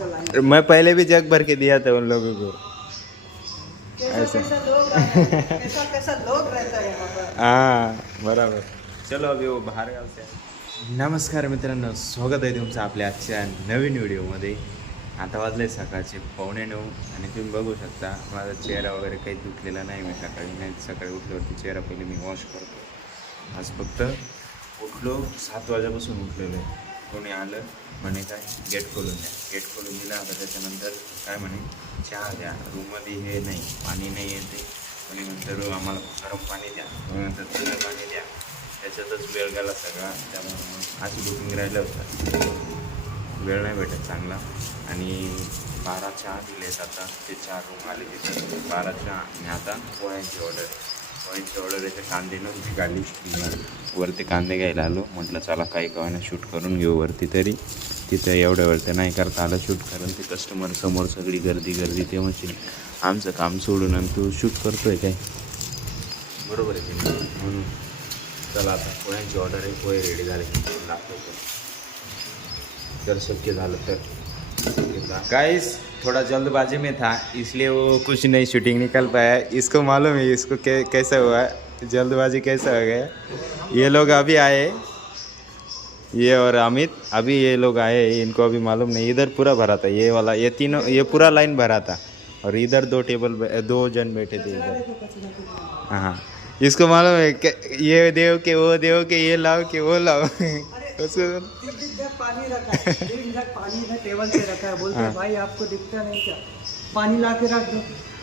पैसा लाने। मैं पहले भी जग भर के दिया था उन लोगों को। कैसा कैसा कैसा लोग रहता है यहाँ पर। हां बरोबर. चलो अभी वो बाहेर गावचे आहे. नमस्कार मित्रांनो, स्वागत आहे तुमचं आपल्या आजच्या नवीन व्हिडिओमध्ये. आता वाजले सकाळचे 8:45 आणि तुम्ही बघू शकता माझा चेहरा वगैरे काही दुखलेला नाही. मी सकाळी उठल्यावरती चेहरा पहिले मी वॉश करतो. आज फक्त उठलो 7 वाजेपासून उठलेलो आहे. कोणी आलं म्हणे काय गेट खोलून द्या. गेट खोलून दिला. आता त्याच्यानंतर काय म्हणे चहा द्या. रूममध्ये हे नाही, पाणी नाही येते. कोणी नंतर आम्हाला गरम पाणी द्या, कोणी नंतर थंड पाणी द्या. त्याच्यातच वेळ गेला सगळा. त्यामुळे अशी बुकिंग राहिलं होतं, वेळ नाही भेटत चांगला. आणि 12 चहा दिलेत. आता ते 4 रूम आले तिथे 12 चहा. आणि आता पोळ्यांची ऑर्डर याचे कांदे नव्हती गाडी वरती कांदे घ्यायला आलो. म्हटलं चला काही कवायना शूट करून घेऊ वरती. तरी तिथं एवढ्या वेळ ते नाही करता आलं शूट. कारण ते कस्टमर समोर सगळी गर्दी ते म्हणशील आमचं काम सोडून आणि तू शूट करतोय काय, बरोबर आहे ते. म्हणून चला आता पोळ्यांची ऑर्डर आहे. पोहे रेडी झाले दाखवतो जर शक्य झालं तर. गाइस थोड़ा जल्दबाजी में था इसलिए वो कुछ नहीं शूटिंग निकल पाया. इसको मालूम है इसको कैसा हुआ, जल्दबाजी कैसा हो गया. ये लोग अभी आए, ये और अमित अभी ये लोग आए. इनको अभी मालूम नहीं. इधर पूरा भरा था ये वाला, ये तीनों, ये पूरा लाइन भरा था. और इधर 2 जन बैठे थे इधर. हाँ इसको मालूम है ये देव के वो देव के, ये लाओ के वो लाओ. पानी रखा है, पानी ना टेबल पे रखा है. बोलते हैं भाई आपको दिखता नहीं क्या, पानी ला के रख दो.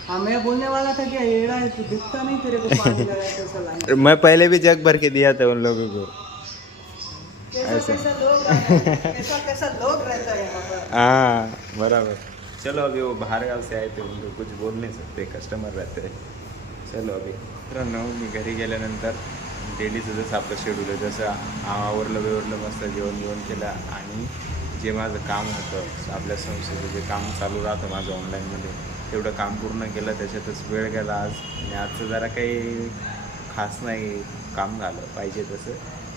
हाँ मैं बोलने वाला था कि एड़ा है तो दिखता नहीं तेरे को पानी लगा है कैसा लाने. मैं पहले भी जग भर के दिया था उन लोगों को. कैसा कैसा लोग रहता है यहाँ पर. हाँ बराबर. चलो अभी वो बाहर गाव से आए थे, उनको कुछ बोल नहीं सकते, कस्टमर रहते हैं. चलो अभी मित्रांनो मी घरी गेल्यानंतर डेलीचं जसं आपलं शेड्यूल आहे जसं आवरलं मस्त जेवण केलं. आणि जे माझं काम होतं आपल्या संस्थेचं जे काम चालू राहतं माझं ऑनलाईनमध्ये, तेवढं काम पूर्ण केलं. त्याच्यातच वेळ गेला आज. आणि आजचं जरा काही खास नाही काम झालं पाहिजे तसं.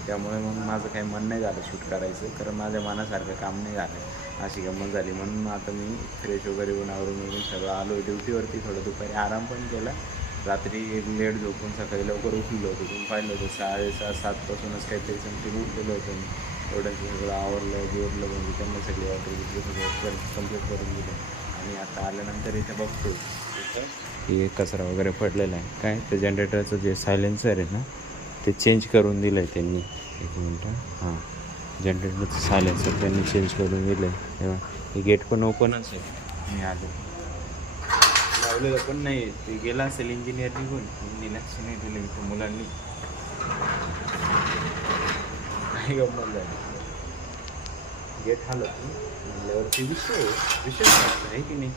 त्यामुळे मग माझं काही मन नाही झालं शूट करायचं, कारण माझ्या मनासारखं काम नाही झालं. अशी गंमत झाली. म्हणून आता मी फ्रेश वगैरे होऊन आवरून सगळं आलो ड्युटीवरती. थोडं दुपारी आराम पण केला. रात्री लेट झोपून सकाळी लवकर उठलेलो होतो. तुम्ही पाहिलं होतं 6:30-7 पासूनच काहीतरी समथिंग उठलेलं होतं मी. एवढं सगळं आवरलं बिवरलं, म्हणजे त्यांना सगळी ऑर्डर घेतली, सगळं कंप्लीट करून दिलं. आणि आता आल्यानंतर इथे बघतो हे कचरा वगैरे पडलेला आहे. काय ते जनरेटरचं जे सायलेन्सर आहे ना ते चेंज करून दिलं आहे त्यांनी. एक मिनटं. हां जनरेटरचं सायलेन्सर त्यांनी चेंज करून दिलं आहे. तेव्हा हे गेट पण ओपनच आहे. मी आलो लावलेलं पण नाही. ते गेला असेल इंजिनियर निघून, लक्ष नाही दिलं इथं मुलांनी. काही गंमत झाली. गेट हालत म्हणल्यावरती विषय आहे की नाही.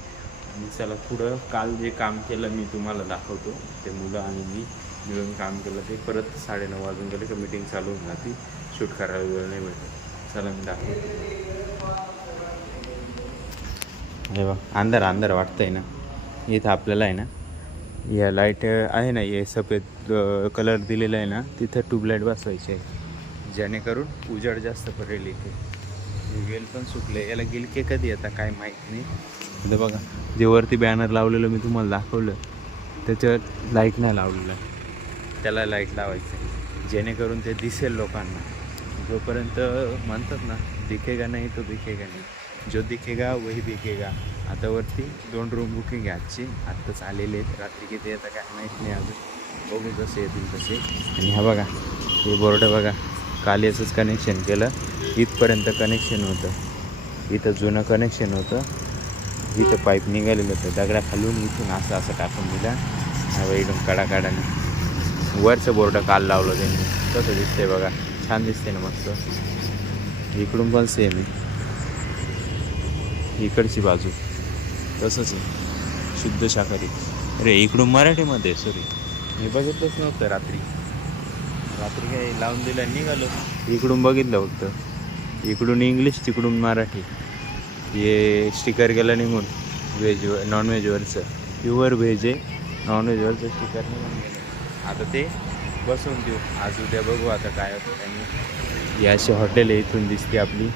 आणि चला पुढं काल जे काम केलं मी तुम्हाला दाखवतो. ते मुलं आणि मी मिळून काम केलं ते. परत 9:30 वाजून गेले की मीटिंग चालू होऊन जाती. शूट करायला वेळ नाही भेटत. चला मी दाखवतो. हे बघ अंधार वाटतंय ना. इथं आपल्याला आहे ना या लाईट आहे ना, हे सफेद कलर दिलेला आहे ना, तिथं ट्यूबलाईट बसवायची आहे जेणेकरून उजेड जास्त पडेल. इथे वेल पण सुटले. याला गिलके कधी येतात काय माहीत नाही. इथं बघा जे वरती बॅनर लावलेलं मी तुम्हाला दाखवलं त्याच्यावर लाईट नाही लावलेलं. त्याला लाईट लावायचं आहे जेणेकरून ते दिसेल लोकांना. जोपर्यंत म्हणतात ना दिखेगा नाही तो दिखेगा नाही, जो दिखेगा वही बिकेगा. आता वरती 2 रूम बुकिंग आहे आजची. आत्ताच आलेले आहेत. रात्री किती येतं काय माहीत नाही अजून. बघू जसे येतील तसे. आणि हा बघा हे बोर्ड बघा, काल याचंच कनेक्शन केलं. इथपर्यंत कनेक्शन होतं. इथं जुनं कनेक्शन होतं. इथं पाईप निघालेलं होतं दगडाखालून. इथून असं टाकून दिला. हा इथून कडाने वरचं बोर्ड काल लावलं त्यांनी. कसं दिसतंय बघा, छान दिसते ना मस्त. इकडून पण सेम आहे. इकडची बाजू तसंच आहे शुद्ध शाकाहारी. अरे इकडून मराठीमध्ये सॉरी मी बघितलंच नव्हतं रात्री काही लावून दिलं निघालो. इकडून बघितलं फक्त. इकडून इंग्लिश तिकडून मराठी. हे स्टिकर गेलं निघून नॉनव्हेजवरचं. प्युअर व्हेज आहे, नॉनव्हेजवरचं स्टिकर निघून गेलं. आता ते बसवून देऊ आज उद्या. बघू आता काय होतं त्यांनी. ही अशी हॉटेल आहे. इथून दिसते आपली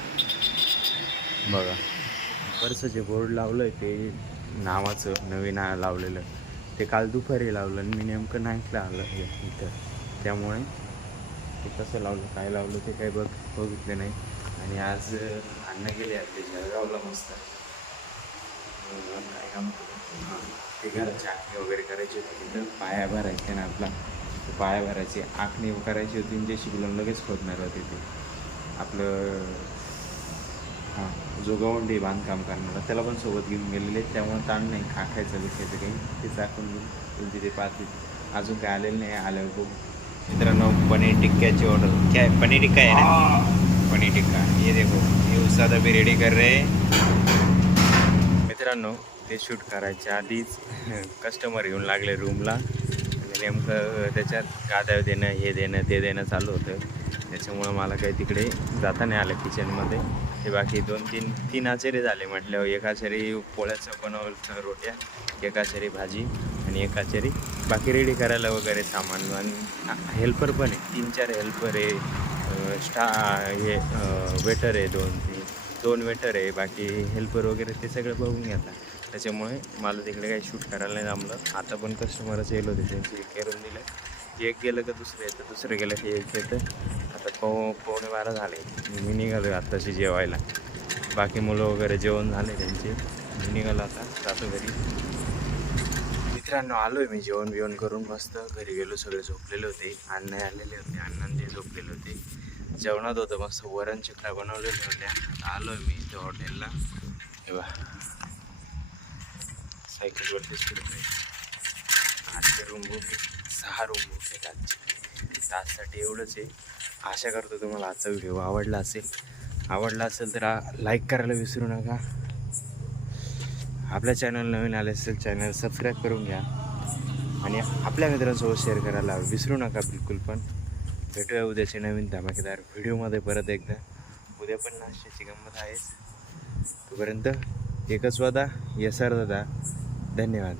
बघा वर्षाचे बोर्ड लावलं आहे ते नावाचं नवीन लावलेलं ते काल दुपारी लावलं आणि मी नेमकं नाईटला आलं इथं, त्यामुळे ते कसं लावलं काय लावलं ते काही बघितलं नाही. आणि आज अन्न गेले ते जळगावला मस्त काय काम हां ते घराची आखणी वगैरे करायची होती तिथं पाया भरायचे ना आपला पाया भरायची आखणी करायची होती जे शिकलं लगेच खोदणार होते ते आपलं हां जो गवंडी बांधकाम करणारा त्याला पण सोबत घेऊन गेलेले त्यामुळे ताण नाही खायचं विषयाचं काही ते चाकून घेऊन तिथे पाहते अजून काय आलेलं नाही आल्यावर खूप. मित्रांनो पनीर टिक्क्याची ऑर्डर काय पनीर टिक्का आहे ना पनीर टिक्का ये देखो ये उस्ताद अभी रेडी कर रहे. मित्रांनो ते शूट करायच्या आधीच कस्टमर येऊन लागले रूमला आणि नेमकं त्याच्यात गाद्या देणं हे देणं ते देणं चालू होतं त्याच्यामुळं मला काही तिकडे जाता नाही आलं किचनमध्ये. ते बाकी 2-3 आचारी झाले म्हटल्यावर एक आचारी पोळ्याचं बनवलं रोट्या एक आचारी भाजी आणि एक आचारी बाकी रेडी करायला वगैरे सामान आणि हेल्पर पण आहे 3-4 हेल्पर आहे हे वेटर आहे 2 वेटर आहे बाकी हेल्पर वगैरे ते सगळं बघून घेतात. त्याच्यामुळे मला तिकडे काही शूट करायला नाही जमलं. आता पण कस्टमरच येलो होते त्यांचे करून दिलं एक गेलं का दुसरं येतं दुसरं गेलं की एक येतं. आता 11:15 झाले मी निघालो आत्ताशी जेवायला बाकी मुलं वगैरे जेवण झाले त्यांचे मी निघालो आता जातो घरी. मित्रांनो आलो आहे मी जेवण करून मस्त घरी गेलो सगळे झोपलेले होते अण्णा आलेले होते अण्णांनी झोपलेले होते जेवणात होतं मस्त वरण चिकटा बनवलेल्या होत्या. आलो आहे मी इथं हॉटेलला हे बा सायकलवरतीच फिरतोय. 8 रूम बुक 6 रूम बुक आहेत आजचे ताससाठी एवढंच आहे. आशा करतो तुम्हाला आजचा व्हिडिओ आवडला असेल तर लाईक करायला विसरू नका. आपल्या चॅनल नवीन आले असेल चॅनल सबस्क्राईब करून घ्या आणि आपल्या मित्रांसोबत शेअर करायला विसरू नका बिलकुल पण. भेटूया उद्याचे नवीन धमाकेदार व्हिडिओमध्ये परत एकदा. उद्या पण नाश्त्याची गंमत आहेच. तोपर्यंत एकच वादा यसार दादा धन्यवाद.